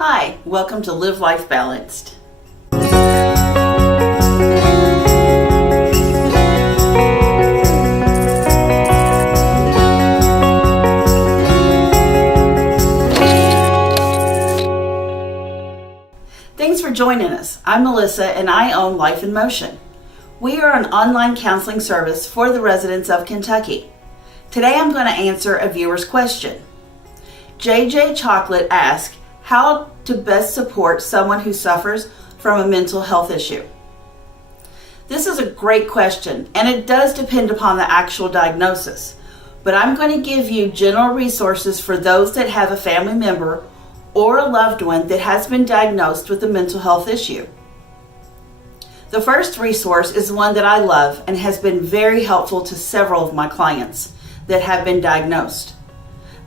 Hi, welcome to Live Life Balanced. Thanks for joining us. I'm Melissa and I own Life in Motion. We are an online counseling service for the residents of Kentucky. Today I'm going to answer a viewer's question. JJ Chocolate asked how to best support someone who suffers from a mental health issue. This is a great question and it does depend upon the actual diagnosis, but I'm going to give you general resources for those that have a family member or a loved one that has been diagnosed with a mental health issue. The first resource is one that I love and has been very helpful to several of my clients that have been diagnosed.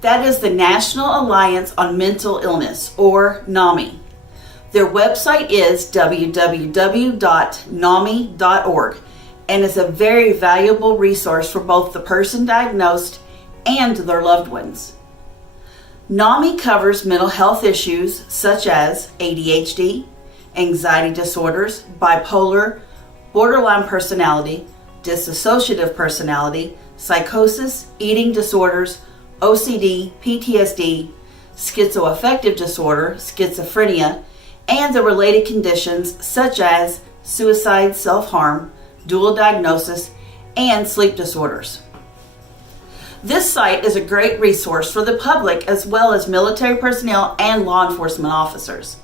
That is the National Alliance on Mental Illness, or NAMI. Their website is www.nami.org and is a very valuable resource for both the person diagnosed and their loved ones. NAMI covers mental health issues such as ADHD, anxiety disorders, bipolar, borderline personality, dissociative personality, psychosis, eating disorders, OCD, PTSD, schizoaffective disorder, schizophrenia, and the related conditions such as suicide, self-harm, dual diagnosis, and sleep disorders. This site is a great resource for the public as well as military personnel and law enforcement officers.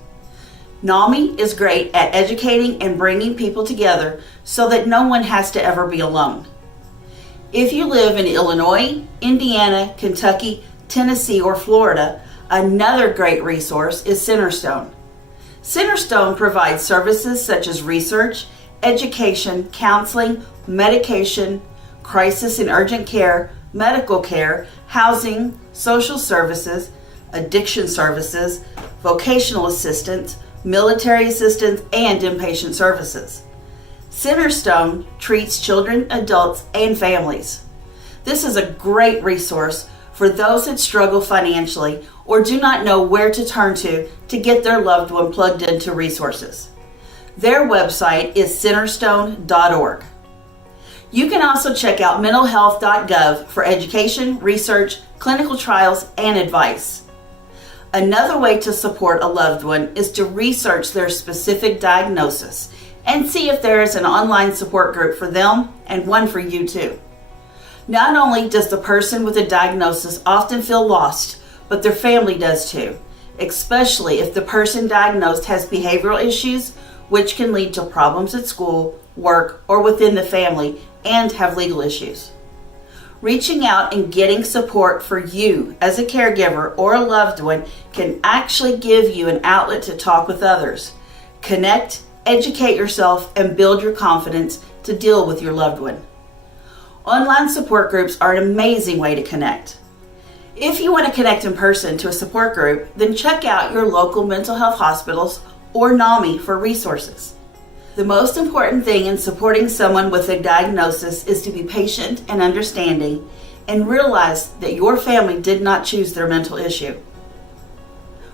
NAMI is great at educating and bringing people together so that no one has to ever be alone. If you live in Illinois, Indiana, Kentucky, Tennessee, or Florida, another great resource is Centerstone. Centerstone provides services such as research, education, counseling, medication, crisis and urgent care, medical care, housing, social services, addiction services, vocational assistance, military assistance, and inpatient services. Centerstone treats children, adults, and families. This is a great resource for those that struggle financially or do not know where to turn to get their loved one plugged into resources. Their website is centerstone.org. You can also check out mentalhealth.gov for education, research, clinical trials, and advice. Another way to support a loved one is to research their specific diagnosis and see if there is an online support group for them and one for you too. Not only does the person with a diagnosis often feel lost, but their family does too, especially if the person diagnosed has behavioral issues, which can lead to problems at school, work, or within the family, and have legal issues. Reaching out and getting support for you as a caregiver or a loved one can actually give you an outlet to talk with others, connect, educate yourself, and build your confidence to deal with your loved one. Online support groups are an amazing way to connect. If you want to connect in person to a support group, then check out your local mental health hospitals or NAMI for resources. The most important thing in supporting someone with a diagnosis is to be patient and understanding and realize that your family did not choose their mental issue.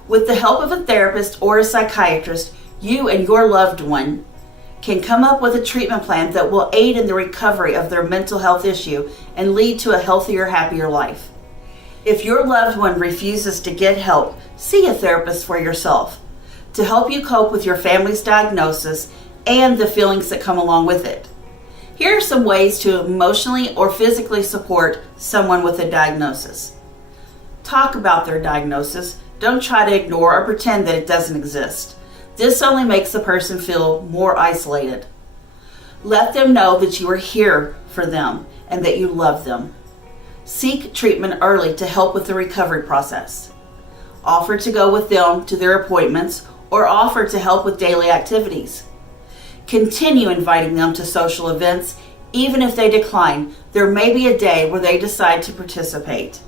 With the help of a therapist or a psychiatrist, you and your loved one can come up with a treatment plan that will aid in the recovery of their mental health issue and lead to a healthier, happier life. If your loved one refuses to get help, see a therapist for yourself to help you cope with your family's diagnosis and the feelings that come along with it. Here are some ways to emotionally or physically support someone with a diagnosis. Talk about their diagnosis. Don't try to ignore or pretend that it doesn't exist. This only makes the person feel more isolated. Let them know that you are here for them and that you love them. Seek treatment early to help with the recovery process. Offer to go with them to their appointments or offer to help with daily activities. Continue inviting them to social events. Even if they decline, there may be a day where they decide to participate.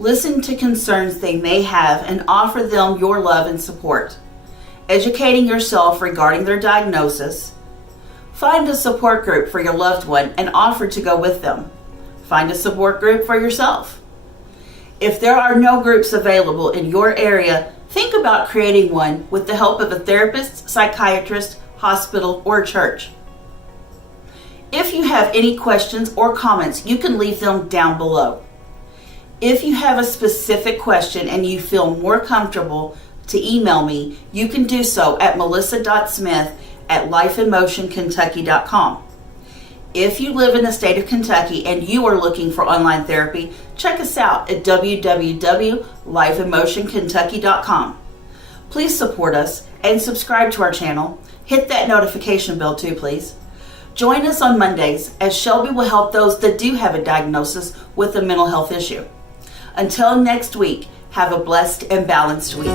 Listen to concerns they may have and offer them your love and support. Educating yourself regarding their diagnosis. Find a support group for your loved one and offer to go with them. Find a support group for yourself. If there are no groups available in your area, think about creating one with the help of a therapist, psychiatrist, hospital, or church. If you have any questions or comments, you can leave them down below. If you have a specific question and you feel more comfortable to email me, you can do so at melissa.smith@lifeinmotionkentucky.com. If you live in the state of Kentucky and you are looking for online therapy, check us out at www.lifeinmotionkentucky.com. Please support us and subscribe to our channel. Hit that notification bell too, please. Join us on Mondays as Shelby will help those that do have a diagnosis with a mental health issue. Until next week, have a blessed and balanced week.